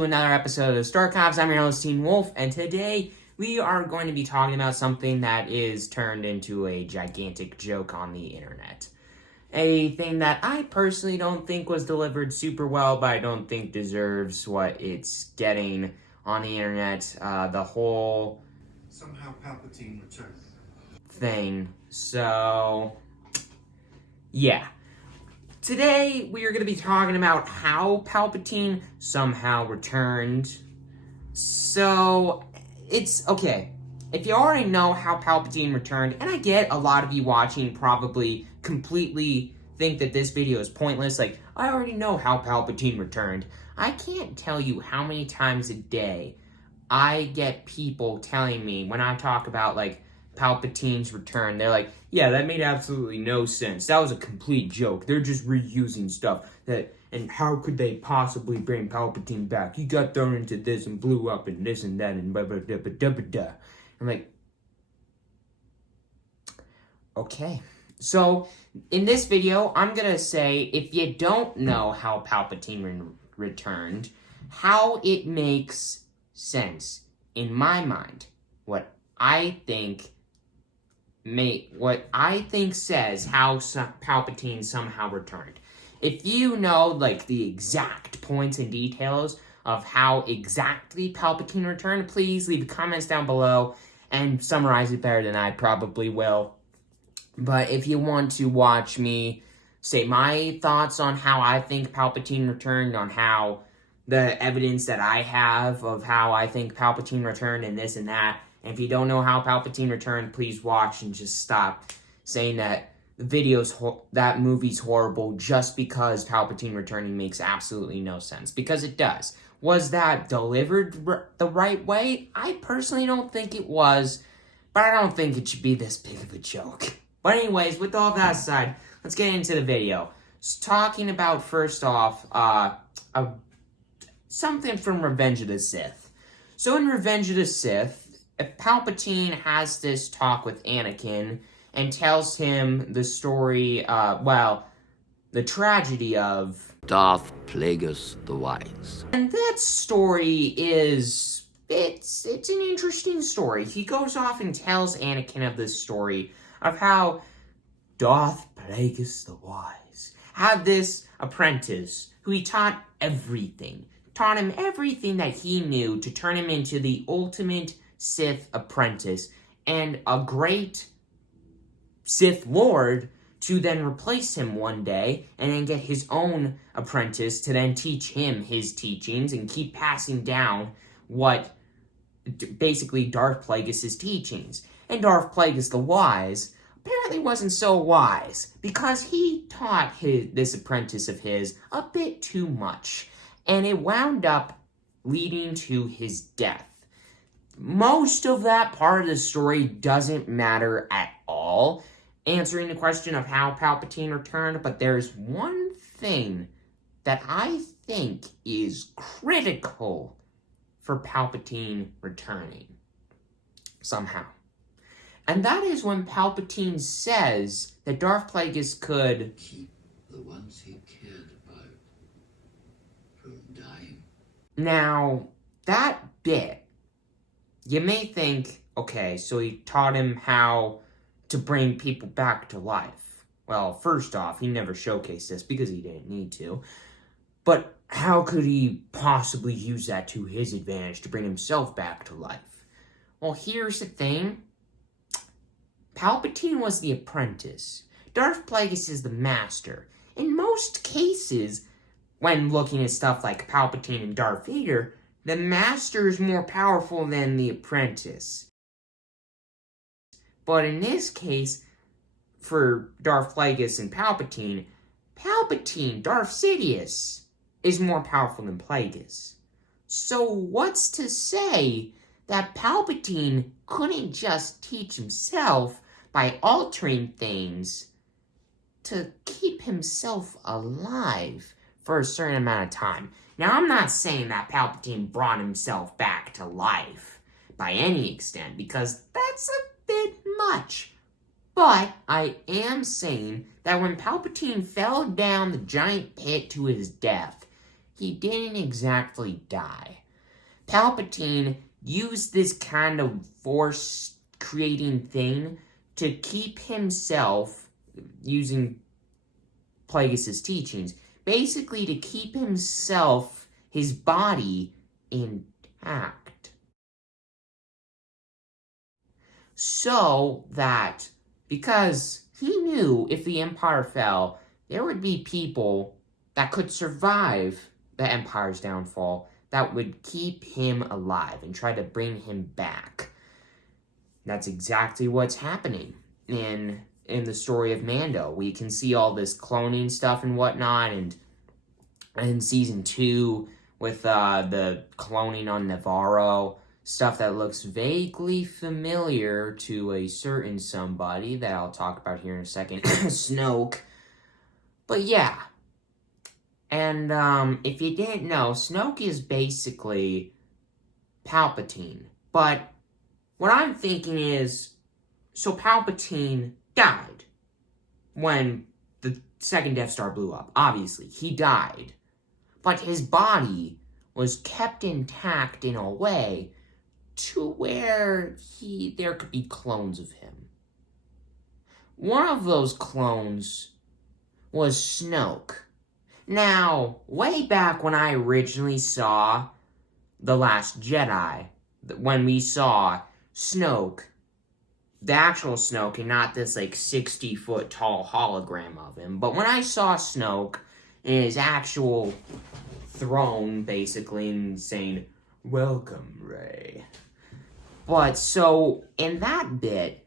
to another episode of Star Cops. I'm your host, Teen Wolf, and today we are going to be talking about something that is turned into a gigantic joke on the internet. A thing that I personally don't think was delivered super well, but I don't think deserves what it's getting on the internet. The whole somehow Palpatine returned thing. So, yeah. Today, we are going to be talking about how Palpatine somehow returned. So, it's, okay, if you already know how Palpatine returned, and I get a lot of you watching probably completely think that this video is pointless, like, I already know how Palpatine returned. I can't tell you how many times a day I get people telling me, when I talk about, like, Palpatine's return, they're like, yeah, that made absolutely no sense. That was a complete joke. They're just reusing stuff. And how could they possibly bring Palpatine back? He got thrown into this and blew up and this and that and blah, blah, blah, blah, blah, blah. I'm like, okay. So, in this video, I'm going to say, if you don't know how Palpatine returned, how it makes sense, in my mind, what I think says how Palpatine somehow returned. If you know, like, the exact points and details of how exactly Palpatine returned, please leave comments down below and summarize it better than I probably will. But if you want to watch me say my thoughts on how I think Palpatine returned, on how the evidence that I have of how I think Palpatine returned and this and that, and if you don't know how Palpatine returned, please watch and just stop saying that that movie's horrible just because Palpatine returning makes absolutely no sense. Because it does. Was that delivered the right way? I personally don't think it was, but I don't think it should be this big of a joke. But anyways, with all that aside, let's get into the video. Talking about, first off, something from Revenge of the Sith. So in Revenge of the Sith, Palpatine has this talk with Anakin and tells him the story, the tragedy of Darth Plagueis the Wise. And that story is, it's an interesting story. He goes off and tells Anakin of this story of how Darth Plagueis the Wise had this apprentice who he taught everything. Taught him everything that he knew to turn him into the ultimate Sith apprentice and a great Sith Lord to then replace him one day and then get his own apprentice to then teach him his teachings and keep passing down what basically Darth Plagueis' teachings. And Darth Plagueis the Wise apparently wasn't so wise because he taught this apprentice of his a bit too much, and it wound up leading to his death. Most of that part of the story doesn't matter at all, answering the question of how Palpatine returned, but there's one thing that I think is critical for Palpatine returning somehow. And that is when Palpatine says that Darth Plagueis could keep the ones he cared about from dying. Now, that bit, you may think, okay, so he taught him how to bring people back to life. Well, first off, he never showcased this because he didn't need to. But how could he possibly use that to his advantage to bring himself back to life? Well, here's the thing. Palpatine was the apprentice. Darth Plagueis is the master. In most cases, when looking at stuff like Palpatine and Darth Vader, the master is more powerful than the apprentice. But in this case, for Darth Plagueis and Palpatine, Darth Sidious, is more powerful than Plagueis. So what's to say that Palpatine couldn't just teach himself by altering things to keep himself alive for a certain amount of time? Now, I'm not saying that Palpatine brought himself back to life by any extent, because that's a bit much. But I am saying that when Palpatine fell down the giant pit to his death, he didn't exactly die. Palpatine used this kind of force-creating thing to keep himself, using Plagueis' teachings, basically to keep himself, his body, intact. So that, because he knew if the Empire fell, there would be people that could survive the Empire's downfall that would keep him alive and try to bring him back. That's exactly what's happening in the story of Mando. We can see all this cloning stuff and whatnot, and in Season 2 with the cloning on Navarro, stuff that looks vaguely familiar to a certain somebody that I'll talk about here in a second, Snoke. But yeah, and if you didn't know, Snoke is basically Palpatine. But what I'm thinking is, so Palpatine died when the second Death Star blew up. Obviously, he died. But his body was kept intact in a way to where there could be clones of him. One of those clones was Snoke. Now, way back when I originally saw The Last Jedi, when we saw Snoke, the actual Snoke, and not this, 60-foot tall hologram of him, but when I saw Snoke in his actual throne, basically, and saying, "Welcome, Rey." But, so, in that bit,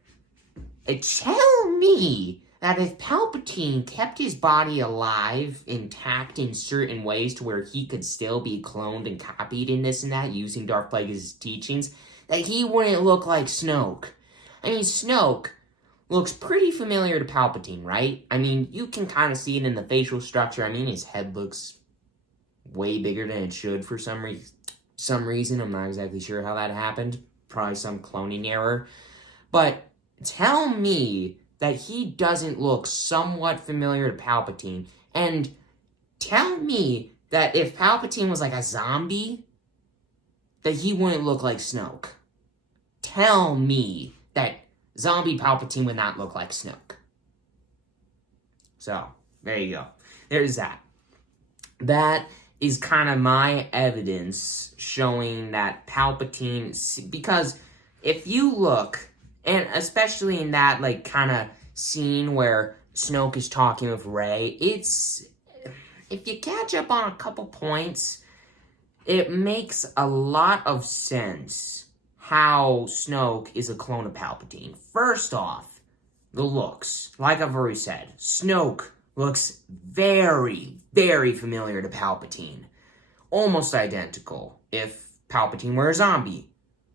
tell me that if Palpatine kept his body alive, intact in certain ways to where he could still be cloned and copied in this and that using Darth Plagueis' teachings, that he wouldn't look like Snoke. I mean, Snoke looks pretty familiar to Palpatine, right? I mean, you can kind of see it in the facial structure. I mean, his head looks way bigger than it should for some reason. I'm not exactly sure how that happened. Probably some cloning error. But tell me that he doesn't look somewhat familiar to Palpatine, and tell me that if Palpatine was like a zombie, that he wouldn't look like Snoke. Tell me that zombie Palpatine would not look like Snoke. So, there you go. There's that. That is kind of my evidence showing that Palpatine, because if you look, and especially in that, kind of scene where Snoke is talking with Rey, if you catch up on a couple points, it makes a lot of sense how Snoke is a clone of Palpatine. First off, the looks. Like I've already said, Snoke looks very, very familiar to Palpatine. Almost identical if Palpatine were a zombie,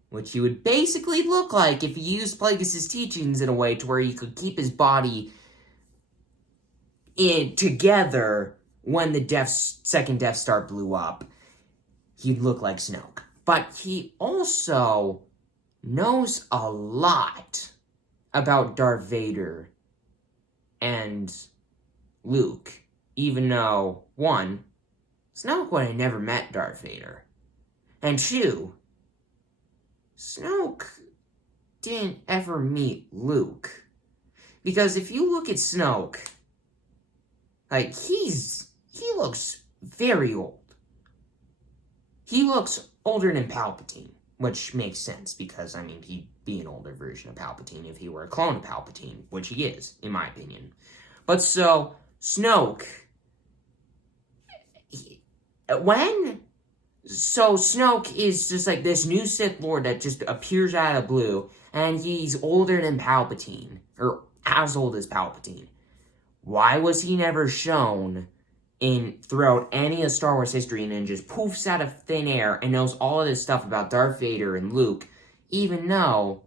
which he would basically look like if he used Plagueis' teachings in a way to where he could keep his body together when the second Death Star blew up. He'd look like Snoke. But he also knows a lot about Darth Vader and Luke, even though, one, Snoke would have never met Darth Vader, and two, Snoke didn't ever meet Luke. Because if you look at Snoke, he looks very old. He looks older than Palpatine, which makes sense because, he'd be an older version of Palpatine if he were a clone of Palpatine, which he is, in my opinion. But so, Snoke, Snoke is just this new Sith Lord that just appears out of the blue, and he's older than Palpatine, or as old as Palpatine. Why was he never shown throughout any of Star Wars history and then just poofs out of thin air and knows all of this stuff about Darth Vader and Luke, even though,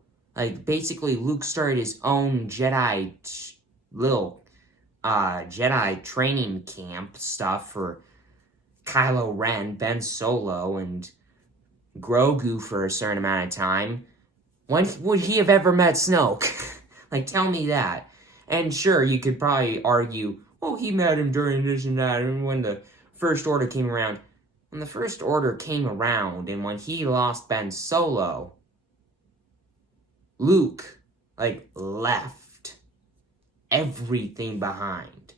basically Luke started his own Jedi training camp stuff for Kylo Ren, Ben Solo, and Grogu for a certain amount of time. When would he have ever met Snoke? Tell me that. And sure, you could probably argue, he met him during this and that, and when the First Order came around. when the First Order came around and when he lost Ben Solo, Luke, left everything behind.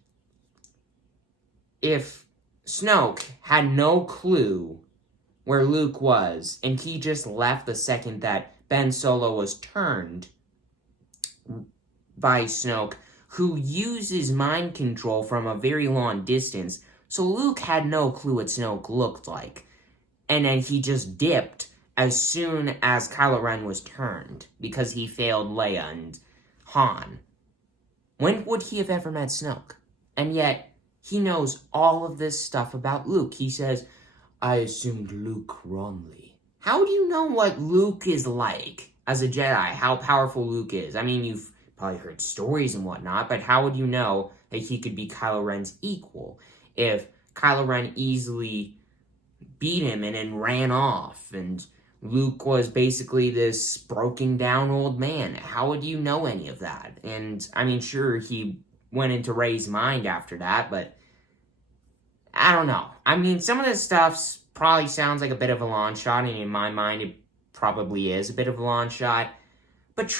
If Snoke had no clue where Luke was, and he just left the second that Ben Solo was turned by Snoke, who uses mind control from a very long distance, so Luke had no clue what Snoke looked like. And then he just dipped as soon as Kylo Ren was turned, because he failed Leia and Han. When would he have ever met Snoke? And yet, he knows all of this stuff about Luke. He says, I assumed Luke wrongly. How do you know what Luke is like as a Jedi? How powerful Luke is? I mean, you've probably heard stories and whatnot, but how would you know that he could be Kylo Ren's equal? If Kylo Ren easily beat him and then ran off, and Luke was basically this broken down old man, how would you know any of that? And, I mean, sure, he went into Rey's mind after that, but I don't know. I mean, some of this stuff probably sounds like a bit of a long shot, and in my mind, it probably is a bit of a long shot. But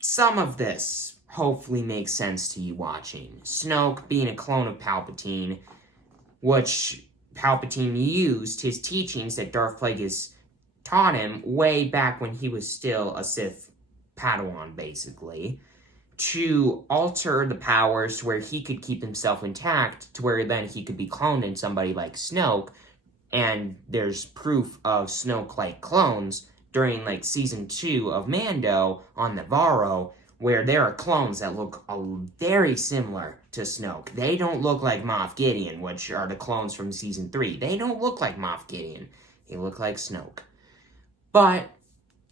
some of this hopefully makes sense to you watching. Snoke being a clone of Palpatine, which Palpatine used his teachings that Darth Plagueis taught him way back when he was still a Sith Padawan, basically, to alter the powers to where he could keep himself intact, to where then he could be cloned in somebody like Snoke. And there's proof of Snoke-like clones during, Season 2 of Mando on Navarro, where there are clones that look very similar to Snoke. They don't look like Moff Gideon, which are the clones from Season 3. They don't look like Moff Gideon. They look like Snoke. But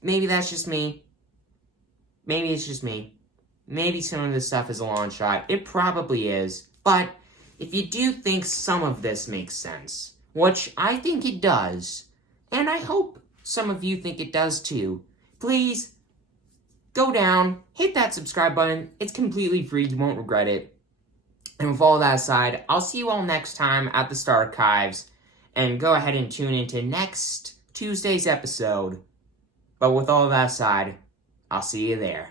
maybe that's just me. Maybe it's just me. Maybe some of this stuff is a long shot. It probably is. But if you do think some of this makes sense, which I think it does, and I hope some of you think it does too, please go down, hit that subscribe button. It's completely free. You won't regret it. And with all that aside, I'll see you all next time at the Star Archives. And go ahead and tune into next Tuesday's episode. But with all that aside, I'll see you there.